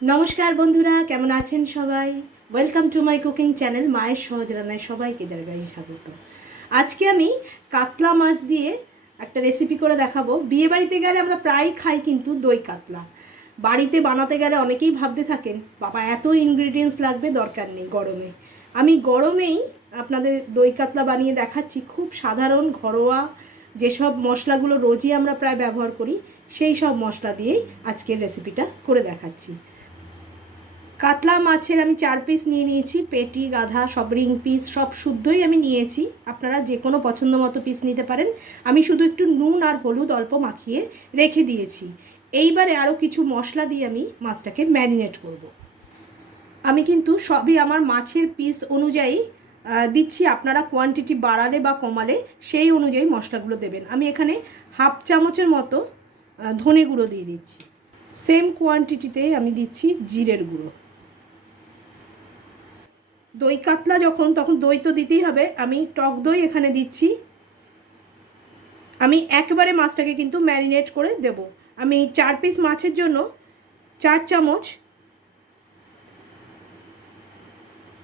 নমস্কার বন্ধুরা, কেমন আছেন সবাই? Welcome to my cooking channel মায়ের সহজ রান্নায় সবাইকে জানাই স্বাগত। আজকে আমি কাতলা মাছ দিয়ে একটা রেসিপি করে দেখাবো। বিয়ে বাড়িতে গেলে আমরা প্রায় খাই কিন্তু দই কাতলা। বাড়িতে বানাতে গেলে অনেকেই ভাবতে থাকেন বাবা এত ইনগ্রিডিয়েন্টস লাগবে, দরকার নেই। আমি গরমেই আপনাদের দই কাতলা বানিয়ে দেখাচ্ছি। খুব সাধারণ ঘরোয়া যেসব মশলাগুলো রোজই আমরা প্রায় ব্যবহার করি সেই সব মশলা দিয়েই আজকের রেসিপিটা করে দেখাচ্ছি। কাতলা মাছের আমি 4 পিস নিয়ে নিয়েছি। পেটি, গাধা, সব রিং পিস সব শুদ্ধই আমি নিয়েছি। আপনারা যে কোনো পছন্দ মতো পিস নিতে পারেন। আমি শুধু একটু নুন আর হলুদ অল্প মাখিয়ে রেখে দিয়েছি। এইবারে আরও কিছু মশলা দিয়ে আমি মাছটাকে ম্যারিনেট করব। আমি কিন্তু সবই আমার মাছের পিস অনুযায়ী দিচ্ছি। আপনারা কোয়ান্টিটি বাড়ালে বা কমালে সেই অনুযায়ী মশলাগুলো দেবেন। আমি এখানে হাফ চামচের মতো ধনে গুঁড়ো দিয়ে দিচ্ছি। সেম কোয়ান্টিটিতে আমি দিচ্ছি জিরের গুঁড়ো। দই কাতলা তখন দই তো দিতেই হবে। আমি টক দই এখানে দিচ্ছি। আমি একবারে মাছটাকে কিন্তু ম্যারিনেট করে দেব। আমি 4 পিস মাছের জন্য 4 চামচ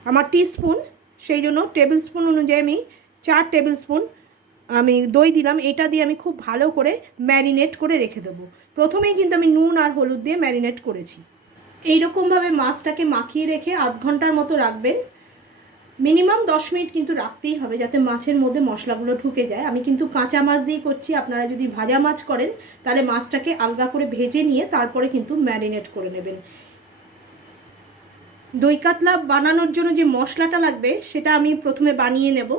আমার টিস্পুন, সেই জন্য টেবিল স্পুন অনুযায়ী আমি 4 টেবিল স্পুন আমি দই দিলাম। এটা দিয়ে আমি খুব ভালো করে ম্যারিনেট করে রেখে দেবো। প্রথমেই কিন্তু আমি নুন আর হলুদ দিয়ে ম্যারিনেট করেছি। এইরকমভাবে মাছটাকে মাখিয়ে রেখে আধ ঘন্টার মতো রাখবেন। মিনিমাম 10 মিনিট কিন্তু রাখতেই হবে যাতে মাছের মধ্যে মশলাগুলো ঢুকে যায়। আমি কিন্তু কাঁচা মাছ দিয়ে করছি। আপনারা যদি ভাজা মাছ করেন তাহলে মাছটাকে আলগা করে ভেজে নিয়ে তারপরে কিন্তু ম্যারিনেট করে নেবেন। দই কাতলা বানানোর জন্য যে মশলাটা লাগবে সেটা আমি প্রথমে বানিয়ে নেব,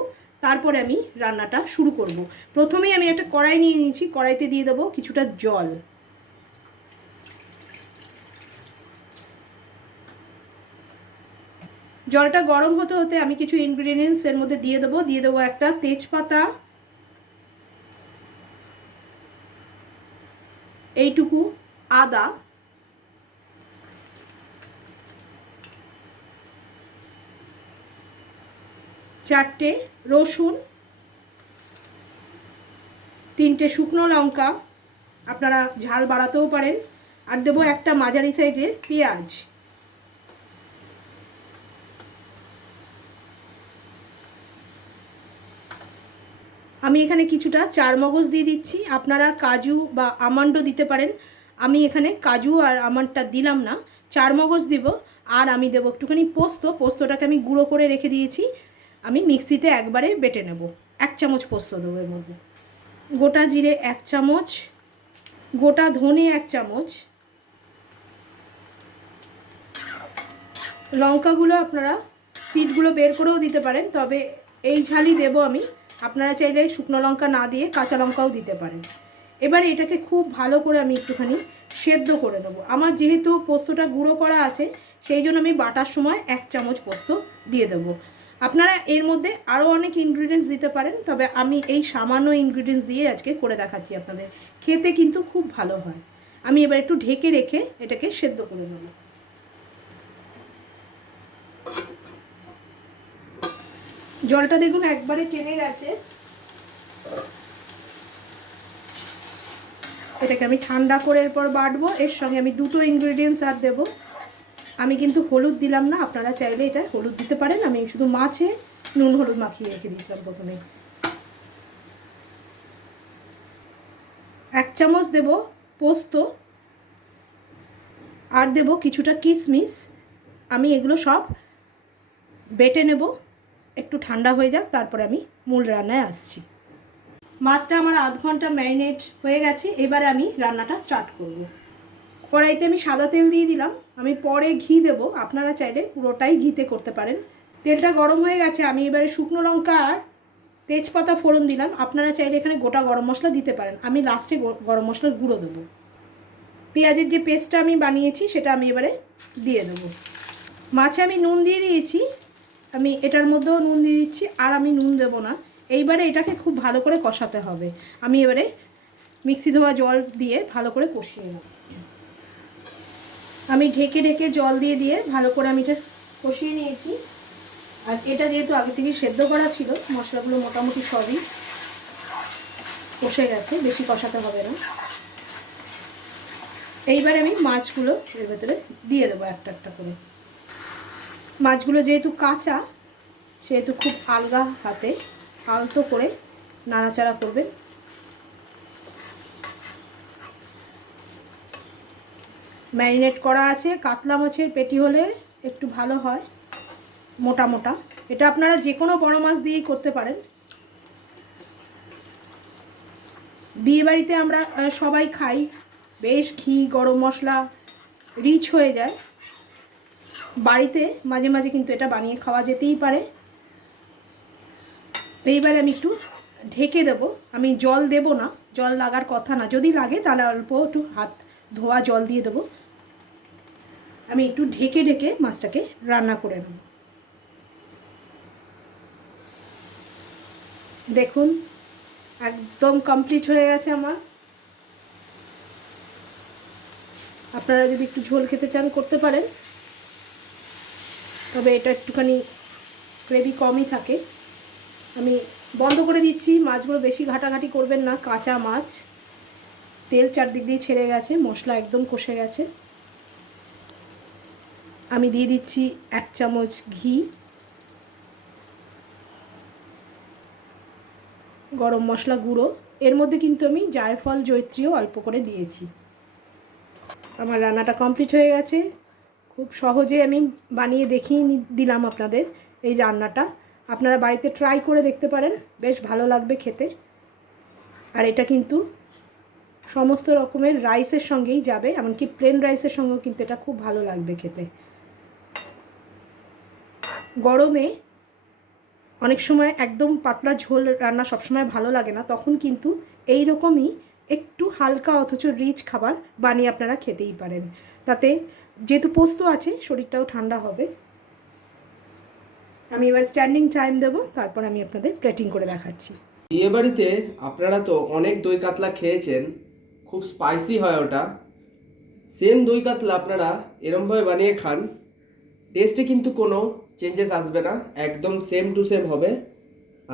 তারপরে আমি রান্নাটা শুরু করব। প্রথমেই আমি একটা কড়াই নিয়ে নিয়েছি। কড়াইতে দিয়ে দেবো কিছুটা জল। জলটা গরম হতে হতে আমি কিছু ইনগ্রিডিয়েন্টস এর মধ্যে দিয়ে দেবো একটা তেজপাতা, এইটুকু আদা, চারটে রসুন, 3টে শুকনো লঙ্কা, আপনারা ঝাল বাড়াতেও পারেন, আর দেবো একটা মাঝারি সাইজের পেঁয়াজ। আমি এখানে কিছুটা চারমগজ দিয়ে দিচ্ছি। আপনারা কাজু বা আমন্ডও দিতে পারেন। আমি এখানে কাজু আর আমন্ডটা দিলাম না, চারমগজ দিব। আর আমি দেবো একটুখানি পোস্তটাকে আমি গুঁড়ো করে রেখে দিয়েছি। আমি মিক্সিতে একবারে বেটে নেব। 1 চামচ পোস্ত দেবো এর মধ্যে। গোটা জিরে 1 চামচ, গোটা ধনে 1 চামচ, লঙ্কাগুলো আপনারা সিডগুলো বের করেও দিতে পারেন, তবে এই ঝালই দেবো আমি। আপনারা চাইলে শুকনো লঙ্কা না দিয়ে কাঁচা লঙ্কাও দিতে পারেন। এবারে এটাকে খুব ভালো করে আমি একটুখানি সেদ্ধ করে নেবো। আমার যেহেতু পোস্তটা গুঁড়ো করা আছে সেই জন্য আমি বাটার সময় 1 চামচ পোস্ত দিয়ে দেবো। আপনারা এর মধ্যে আরও অনেক ইনগ্রিডিয়েন্টস দিতে পারেন, তবে আমি এই সামান্য ইনগ্রিডিয়েন্টস দিয়ে আজকে করে দেখাচ্ছি আপনাদের। খেতে কিন্তু খুব ভালো হয়। আমি এবার একটু ঢেকে রেখে এটাকে সেদ্ধ করে নেবো। জলটা দেখুন একবারে টেনে গেছে। এটাকে আমি ঠান্ডা করে এরপর বাটবো। এর সঙ্গে আমি 2টো ইনগ্রিডিয়েন্টস আর দেবো। আমি কিন্তু হলুদ দিলাম না, আপনারা চাইলে এটা হলুদ দিতে পারেন। আমি শুধু মাছে নুন হলুদ মাখিয়ে রেখে দিয়েছিলাম প্রথমে। 1 চামচ দেব পোস্ত, আর দেব কিছুটা কিশমিশ। আমি এগুলো সব বেটে নেব। একটু ঠান্ডা হয়ে যাক, তারপরে আমি মূল রান্নায় আসছি। মাছটা আমার আধ ঘন্টা ম্যারিনেট হয়ে গেছে। এবারে আমি রান্নাটা স্টার্ট করব। কড়াইতে আমি সাদা তেল দিয়ে দিলাম। আমি পরে ঘি দেব, আপনারা চাইলে পুরোটাই ঘিতে করতে পারেন। তেলটা গরম হয়ে গেছে। আমি এবারে শুকনো লঙ্কা আর তেজপাতা ফোড়ন দিলাম। আপনারা চাইলে এখানে গোটা গরম মশলা দিতে পারেন। আমি লাস্টে গরম মশলার গুঁড়ো দেবো। পেঁয়াজের যে পেস্টটা আমি বানিয়েছি সেটা আমি এবারে দিয়ে দেবো। মাছে আমি নুন দিয়ে দিয়েছি, আমি এটার মধ্যেও নুন দিয়ে দিচ্ছি। আর আমি নুন দেবো না। এইবারে এটাকে খুব ভালো করে কষাতে হবে। আমি এবারে মিক্সি ধোয়া জল দিয়ে ভালো করে কষিয়ে নেব। আমি ঢেকে ঢেকে জল দিয়ে দিয়ে ভালো করে আমি এটা কষিয়ে নিয়েছি। আর এটা যেহেতু আগে থেকে সেদ্ধ করা ছিল, মশলাগুলো মোটামুটি সবই কষে গেছে, বেশি কষাতে হবে না। এইবার আমি মাছগুলো এর ভেতরে দিয়ে দেবো একটা একটা করে। মাছগুলো যেহেতু কাঁচা সেহেতু খুব আলগা হাতে আলতো করে নাড়াচাড়া করবেন। ম্যারিনেট করা আছে। কাতলা মাছের পেটি হলে একটু ভালো হয়, মোটা মোটা। এটা আপনারা যে কোনো বড় মাছ দিয়েই করতে পারেন। বিয়েবাড়িতে আমরা সবাই খাই, বেশ ঘি গরম মশলা রিচ হয়ে যায়। বাড়িতে মাঝে মাঝে কিন্তু এটা বানিয়ে খাওয়া যেতেই পারে। এইবারে আমি একটু ঢেকে দেব। আমি জল দেব না, জল লাগার কথা না, যদি লাগে তাহলে অল্প একটু হাত ধোয়া জল দিয়ে দেবো। আমি একটু ঢেকে ঢেকে মাছটাকে রান্না করে নেব। দেখুন একদম কমপ্লিট হয়ে গেছে আমার। আপনারা যদি একটু ঝোল খেতে চান করতে পারেন, তবে এটা একটুখানি গ্রেভি কমই থাকে। আমি বন্ধ করে দিচ্ছি। মাছগুলো বেশি ঘাটাঘাটি করবেন না, কাঁচা মাছ, তেল চারদিক দিয়ে ছেড়ে গেছে, মশলা একদম কষে গেছে। আমি দিয়ে দিচ্ছি 1 চামচ ঘি, গরম মশলা গুঁড়ো। এর মধ্যে কিন্তু আমি জায়ফল জয়িত্রীও অল্প করে দিয়েছি। আমার রান্নাটা কমপ্লিট হয়ে গেছে। খুব সহজে আমি বানিয়ে দেখিয়ে দিলাম আপনাদের এই রান্নাটা। আপনারা বাড়িতে ট্রাই করে দেখতে পারেন, বেশ ভালো লাগবে খেতে। আর এটা কিন্তু সমস্ত রকমের রাইসের সঙ্গেই যাবে, এমনকি প্লেন রাইসের সঙ্গেও কিন্তু এটা খুব ভালো লাগবে খেতে। গরমে অনেক সময় একদম পাতলা ঝোল রান্না সবসময় ভালো লাগে না, তখন কিন্তু এই রকমই একটু হালকা অথচ রিচ খাবার বানিয়ে আপনারা খেতেই পারেন। তাতে যেহেতু পোস্ত আছে শরীরটাও ঠান্ডা হবে। আমি এবার স্ট্যান্ডিং টাইম দেবো, তারপর আমি আপনাদের প্লেটিং করে দেখাচ্ছি। বিয়েবাড়িতে আপনারা তো অনেক দই কাতলা খেয়েছেন, খুব স্পাইসি হয় ওটা। সেম দই কাতলা আপনারা এরমভাবে বানিয়ে খান, টেস্টে কিন্তু কোনো চেঞ্জেস আসবে না, একদম সেম টু সেম হবে।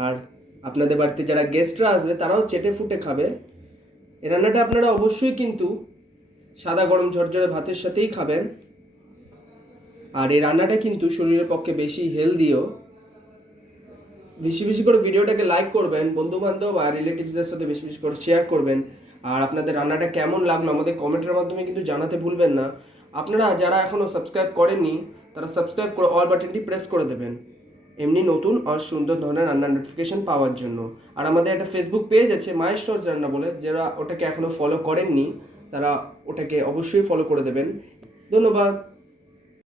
আর আপনাদের বাড়িতে যারা গেস্টরা আসবে তারাও চেটে ফুটে খাবে। এই রান্নাটা আপনারা অবশ্যই কিন্তু সাদা গরম ঝরঝরে ভাতের সাথেই খাবেন। আর এই রান্নাটা কিন্তু শরীরের পক্ষে বেশি হেলদিও। বেশি বেশি করে ভিডিওটাকে লাইক করবেন, বন্ধুবান্ধব আর রিলেটিভসদের সাথে বেশি বেশি করে শেয়ার করবেন। আর আপনাদের রান্নাটা কেমন লাগলো আমাদের কমেন্টের মাধ্যমে কিন্তু জানাতে ভুলবেন না। আপনারা যারা এখনও সাবস্ক্রাইব করেননি তারা সাবস্ক্রাইব করে অল বাটনটি প্রেস করে দেবেন, এমনি নতুন আর সুন্দর ধরনের রান্নার নোটিফিকেশন পাওয়ার জন্য। আর আমাদের একটা ফেসবুক পেজ আছে মায়ের সহজ রান্না বলে, যারা ওটাকে এখনও ফলো করেননি তারা ওটাকে অবশ্যই ফলো করে দেবেন। ধন্যবাদ।